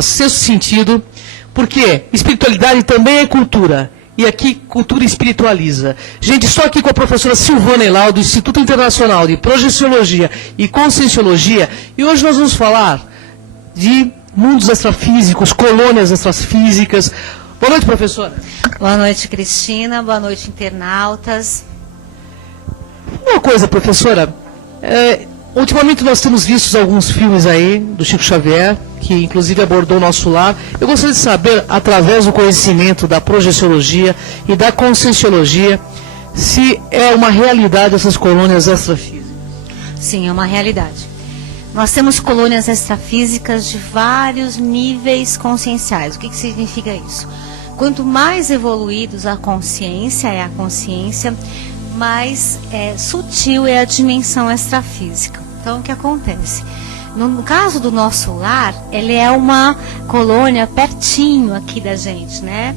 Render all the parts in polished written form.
chama Sexto Sentido, porque espiritualidade também é cultura. E aqui, cultura espiritualiza. Gente, estou aqui com a professora Silvana Elau, do Instituto Internacional de Projeciologia e Conscienciologia, e hoje nós vamos falar de mundos extrafísicos, colônias extrafísicas. Boa noite, professora. Boa noite, Cristina. Boa noite, internautas. Uma coisa, professora, ultimamente nós temos visto alguns filmes aí, do Chico Xavier, que inclusive abordou o nosso lar. Eu gostaria de saber, através do conhecimento da projeciologia e da conscienciologia, se é uma realidade essas colônias extrafísicas. Sim, é uma realidade. Nós temos colônias extrafísicas de vários níveis conscienciais. O que significa isso? Quanto mais evoluídos a consciência, mais sutil é a dimensão extrafísica. Então, o que acontece? No caso do nosso lar, ele é uma colônia pertinho aqui da gente, né?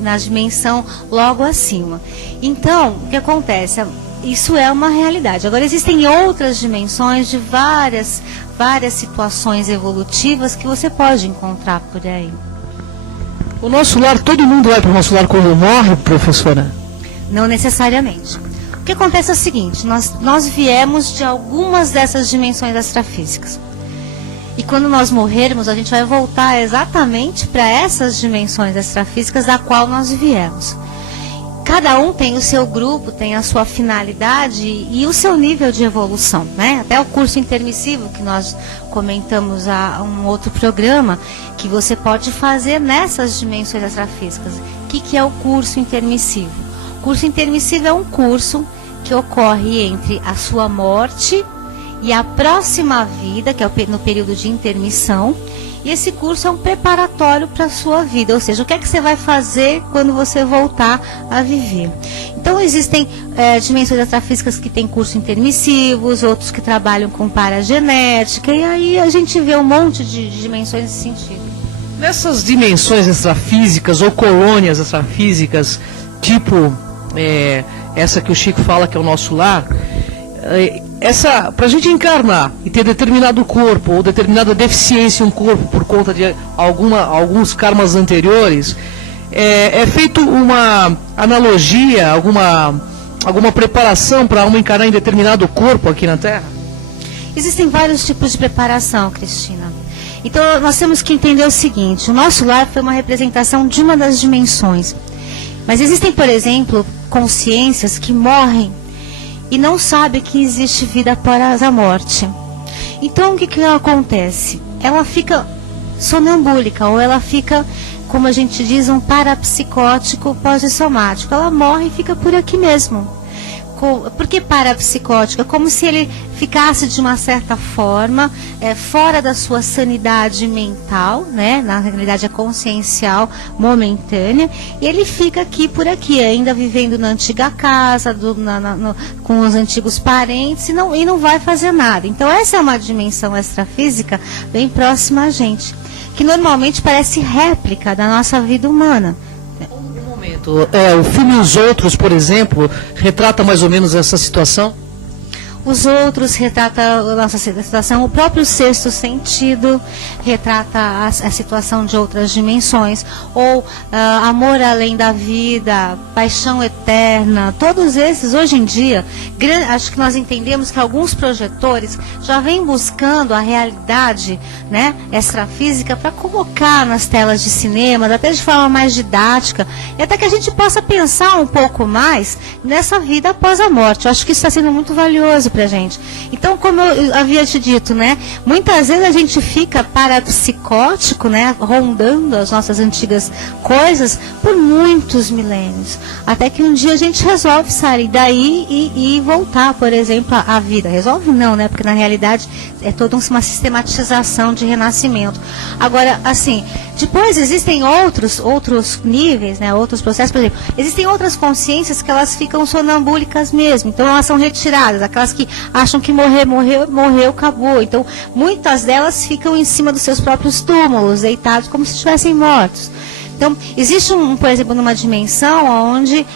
Na dimensão logo acima. Então, o que acontece? Isso é uma realidade. Agora, existem outras dimensões de várias situações evolutivas que você pode encontrar por aí. O nosso lar, todo mundo vai para o nosso lar quando morre, professora? Não necessariamente. O que acontece é o seguinte, nós viemos de algumas dessas dimensões extrafísicas. E quando nós morrermos, a gente vai voltar exatamente para essas dimensões extrafísicas da qual nós viemos. Cada um tem o seu grupo, tem a sua finalidade e o seu nível de evolução, né? Até o curso intermissivo que nós comentamos a um outro programa, que você pode fazer nessas dimensões extrafísicas. O que é o curso intermissivo? O curso intermissivo é um curso que ocorre entre a sua morte e a próxima vida, que é no período de intermissão. E esse curso é um preparatório para a sua vida, ou seja, o que é que você vai fazer quando você voltar a viver. Então, existem dimensões extrafísicas que têm curso intermissivos, outros que trabalham com paragenética, e aí a gente vê um monte de dimensões nesse sentido. Nessas dimensões extrafísicas ou colônias extrafísicas, tipo essa que o Chico fala que é o nosso lar, para a gente encarnar e ter determinado corpo ou determinada deficiência em um corpo por conta de alguns karmas anteriores, é feito uma analogia, alguma preparação para uma encarnar em determinado corpo aqui na Terra? Existem vários tipos de preparação, Cristina. Então nós temos que entender o seguinte, o nosso lar foi uma representação de uma das dimensões. Mas existem, por exemplo, consciências que morrem e não sabem que existe vida após a morte. Então, o que acontece? Ela fica sonambúlica, ou ela fica, como a gente diz, um parapsicótico pós-somático. Ela morre e fica por aqui mesmo. Por que parapsicótico? É como se ele ficasse de uma certa forma fora da sua sanidade mental, né? Na realidade é consciencial, momentânea, e ele fica aqui por aqui, ainda vivendo na antiga casa, com os antigos parentes, e não vai fazer nada. Então essa é uma dimensão extrafísica bem próxima a gente, que normalmente parece réplica da nossa vida humana. O filme Os Outros, por exemplo, retrata mais ou menos essa situação? Os Outros retrata a nossa situação, o próprio Sexto Sentido retrata a situação de outras dimensões, ou Amor Além da Vida, Paixão Eterna, todos esses, hoje em dia, acho que nós entendemos que alguns projetores já vêm buscando a realidade, né, extrafísica para colocar nas telas de cinema, até de forma mais didática, e até que a gente possa pensar um pouco mais nessa vida após a morte. Eu acho que isso está sendo muito valioso pra gente. Então, como eu havia te dito, né, muitas vezes a gente fica parapsicótico, né, rondando as nossas antigas coisas por muitos milênios, até que um dia a gente resolve sair daí e voltar, por exemplo, à vida. Resolve não, né, porque na realidade é toda uma sistematização de renascimento. Agora, assim, depois existem outros níveis, né, outros processos. Por exemplo, existem outras consciências que elas ficam sonambúlicas mesmo, então elas são retiradas, aquelas que acham que morreu, acabou. Então, muitas delas ficam em cima dos seus próprios túmulos, deitados como se estivessem mortos. Então, existe, por exemplo, numa dimensão onde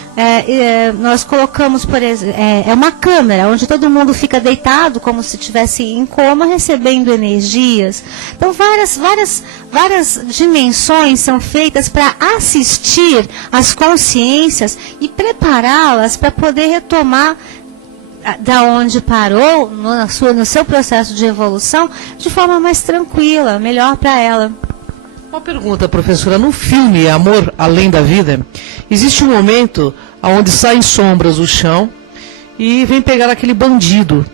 nós colocamos, por exemplo, uma câmera, onde todo mundo fica deitado como se estivesse em coma, recebendo energias. Então, várias dimensões são feitas para assistir as consciências e prepará-las para poder retomar da onde parou, no seu processo de evolução, de forma mais tranquila, melhor para ela. Uma pergunta, professora. No filme Amor Além da Vida, existe um momento onde saem sombras do chão e vem pegar aquele bandido.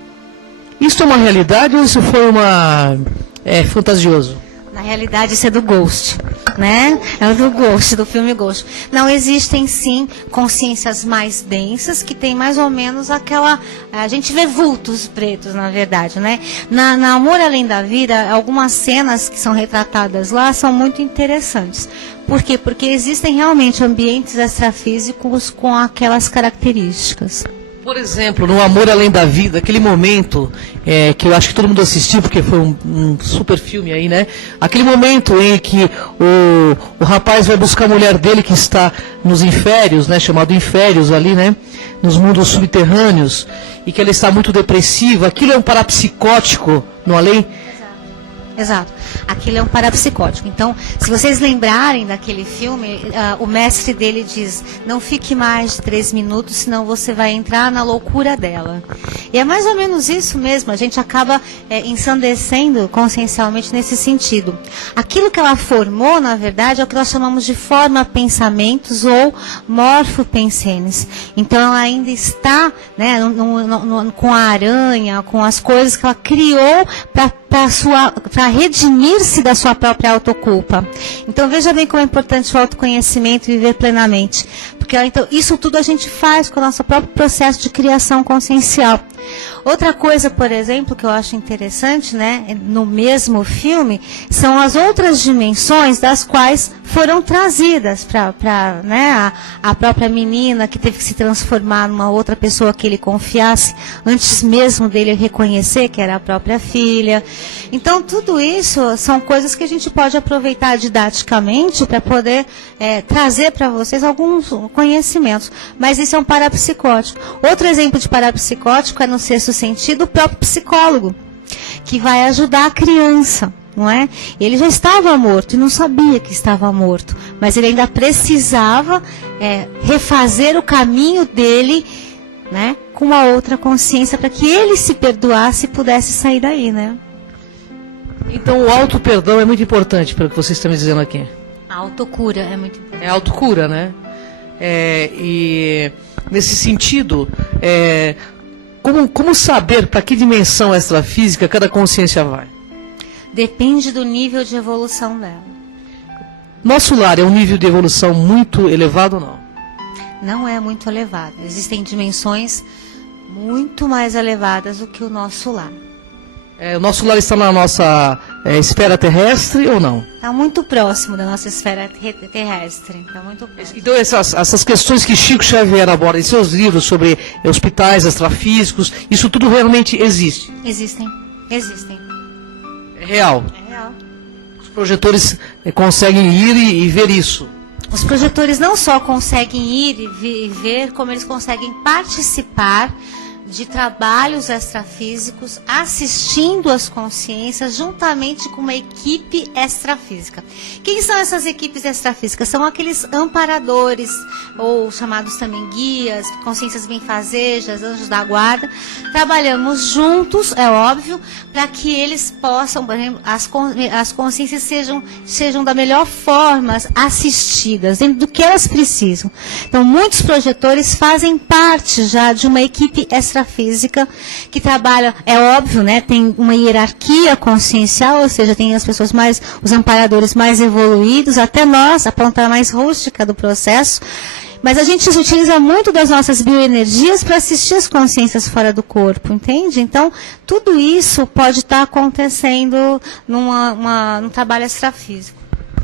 Isso é uma realidade ou isso foi fantasioso? Na realidade, isso é do Ghost, né? É do Ghost, do filme Ghost. Não, existem sim consciências mais densas, que tem mais ou menos aquela... A gente vê vultos pretos, na verdade, né? Na Amor Além da Vida, algumas cenas que são retratadas lá são muito interessantes. Por quê? Porque existem realmente ambientes extrafísicos com aquelas características. Por exemplo, no Amor Além da Vida, aquele momento que eu acho que todo mundo assistiu, porque foi um super filme aí, né? Aquele momento em que o rapaz vai buscar a mulher dele que está nos inférios, né? Chamado inférios ali, né? Nos mundos subterrâneos, e que ela está muito depressiva. Aquilo é um parapsicótico no além? Exato. Aquilo é um parapsicótico. Então, se vocês lembrarem daquele filme, o mestre dele diz, não fique mais de 3 minutos, senão você vai entrar na loucura dela. E é mais ou menos isso mesmo, a gente acaba ensandecendo consciencialmente nesse sentido. Aquilo que ela formou, na verdade, é o que nós chamamos de forma-pensamentos ou morfo-pensenes. Então, ela ainda está, né, com a aranha, com as coisas que ela criou para redimir-se da sua própria autoculpa. Então veja bem como é importante o autoconhecimento e viver plenamente. Porque então, isso tudo a gente faz com o nosso próprio processo de criação consciencial. Outra coisa, por exemplo, que eu acho interessante, né, no mesmo filme, são as outras dimensões das quais foram trazidas para né, a própria menina que teve que se transformar numa outra pessoa que ele confiasse, antes mesmo dele reconhecer que era a própria filha. Então, tudo isso são coisas que a gente pode aproveitar didaticamente para poder trazer para vocês alguns conhecimentos. Mas isso é um parapsicótico. Outro exemplo de parapsicótico é no sexto sentido, o próprio psicólogo, que vai ajudar a criança, não é? Ele já estava morto e não sabia que estava morto, mas ele ainda precisava refazer o caminho dele, né, com uma outra consciência, para que ele se perdoasse e pudesse sair daí, né? Então o auto-perdão é muito importante, pelo que vocês estão me dizendo aqui. A autocura é muito importante. É autocura, né? E nesse sentido, como saber para que dimensão extrafísica cada consciência vai? Depende do nível de evolução dela. Nosso lar é um nível de evolução muito elevado ou não? Não é muito elevado. Existem dimensões muito mais elevadas do que o nosso lar. O nosso lar está na nossa esfera terrestre ou não? Está muito próximo da nossa esfera terrestre. Está muito próximo. Então essas questões que Chico Xavier aborda em seus livros sobre hospitais extrafísicos, isso tudo realmente existe? Existem. É real? É real. Os projetores conseguem ir e ver isso? Os projetores não só conseguem ir e ver, como eles conseguem participar de trabalhos extrafísicos, assistindo as consciências juntamente com uma equipe extrafísica. Quem são essas equipes extrafísicas? São aqueles amparadores, ou chamados também guias, consciências benfazejas, anjos da guarda. Trabalhamos juntos, é óbvio, para que eles possam, por exemplo, as consciências sejam da melhor forma assistidas, dentro do que elas precisam. Então, muitos projetores fazem parte já de uma equipe extrafísica que trabalha, é óbvio, né, tem uma hierarquia consciencial, ou seja, tem as pessoas os amparadores mais evoluídos, até nós, a ponta mais rústica do processo, mas a gente utiliza muito das nossas bioenergias para assistir as consciências fora do corpo, entende? Então, tudo isso pode estar acontecendo num trabalho extrafísico.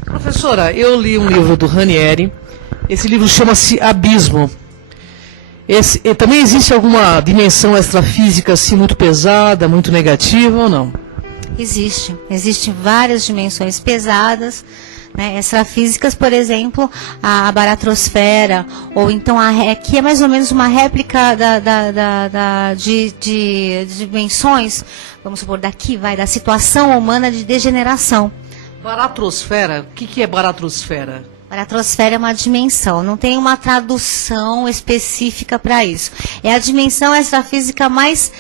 Professora, eu li um livro do Ranieri, esse livro chama-se Abismo. Também existe alguma dimensão extrafísica assim muito pesada, muito negativa ou não? Existem várias dimensões pesadas, né? Extrafísicas, por exemplo, a baratrosfera, ou então aqui é mais ou menos uma réplica de dimensões, vamos supor, da situação humana de degeneração. Baratrosfera, o que é baratrosfera? Baratrosfera é uma dimensão, não tem uma tradução específica para isso. É a dimensão extrafísica mais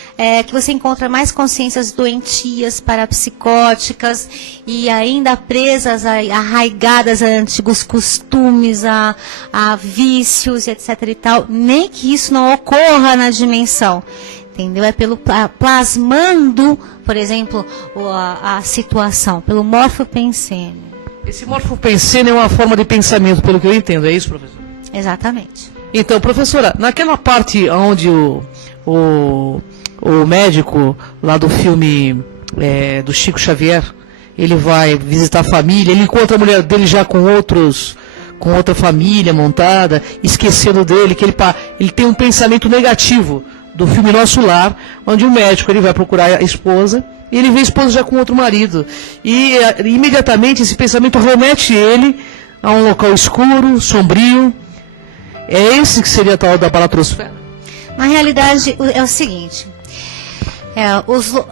que você encontra mais consciências doentias, parapsicóticas e ainda presas, arraigadas a antigos costumes, a vícios, etc. e tal. Nem que isso não ocorra na dimensão. Entendeu? É pelo plasmando, por exemplo, a situação, pelo morfopensene. Esse morfopensene é uma forma de pensamento, pelo que eu entendo, é isso, professor? Exatamente. Então, professora, naquela parte onde o médico lá do filme do Chico Xavier, ele vai visitar a família, ele encontra a mulher dele já com outra família montada, esquecendo dele, que ele tem um pensamento negativo do filme Nosso Lar, onde o médico ele vai procurar a esposa, e ele vê a esposa já com outro marido. E imediatamente esse pensamento remete ele a um local escuro, sombrio. É esse que seria a tal da baratrosfera? Na realidade, é o seguinte.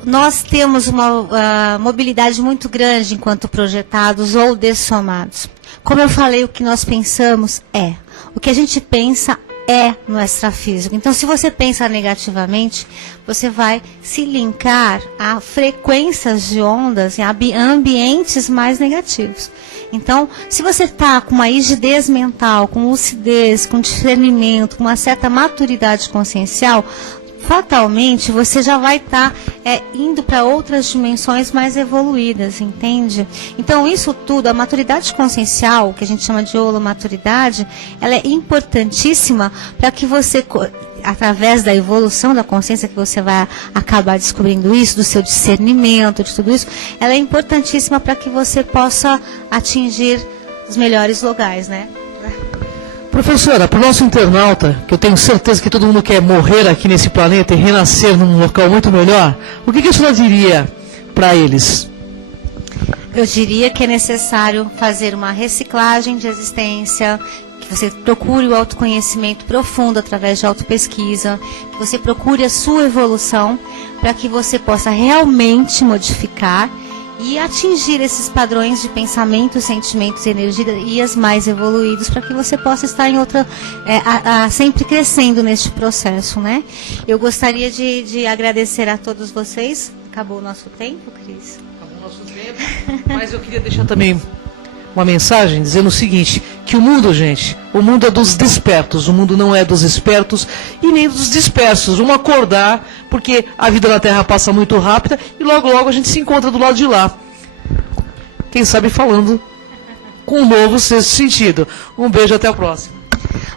Nós temos uma mobilidade muito grande enquanto projetados ou dessomados. Como eu falei, o que nós pensamos é. O que a gente pensa é no extrafísico. Então, se você pensa negativamente, você vai se linkar a frequências de ondas, a ambientes mais negativos. Então, se você está com uma rigidez mental, com lucidez, com discernimento, com uma certa maturidade consciencial, fatalmente você já vai estar indo para outras dimensões mais evoluídas, entende? Então isso tudo, a maturidade consciencial, que a gente chama de holomaturidade, ela é importantíssima para que você, através da evolução da consciência, que você vai acabar descobrindo isso, do seu discernimento, de tudo isso, ela é importantíssima para que você possa atingir os melhores lugares, né? Professora, para o nosso internauta, que eu tenho certeza que todo mundo quer morrer aqui nesse planeta e renascer num local muito melhor, o que a senhora diria para eles? Eu diria que é necessário fazer uma reciclagem de existência, que você procure o autoconhecimento profundo através de autopesquisa, que você procure a sua evolução para que você possa realmente modificar e atingir esses padrões de pensamento, sentimentos e energias mais evoluídos para que você possa estar em outra, sempre crescendo neste processo, né? Eu gostaria de agradecer a todos vocês. Acabou o nosso tempo, Cris? Acabou o nosso tempo, mas eu queria deixar também uma mensagem dizendo o seguinte, que o mundo, gente, o mundo é dos despertos, o mundo não é dos espertos e nem dos dispersos. Vamos acordar, porque a vida na Terra passa muito rápida e logo logo a gente se encontra do lado de lá. Quem sabe falando com um novo sexto sentido. Um beijo, até a próxima.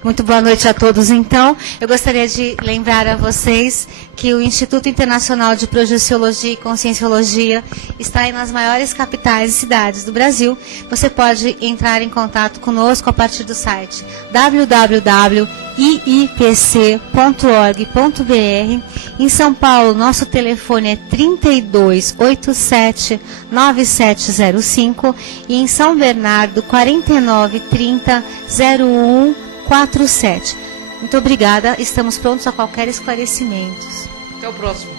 Muito boa noite a todos, então. Eu gostaria de lembrar a vocês que o Instituto Internacional de Projeciologia e Conscienciologia está nas maiores capitais e cidades do Brasil. Você pode entrar em contato conosco a partir do site www.iipc.org.br. Em São Paulo, nosso telefone é 3287-9705 e em São Bernardo, 4930-0147. Muito obrigada, estamos prontos a qualquer esclarecimento. Até o próximo.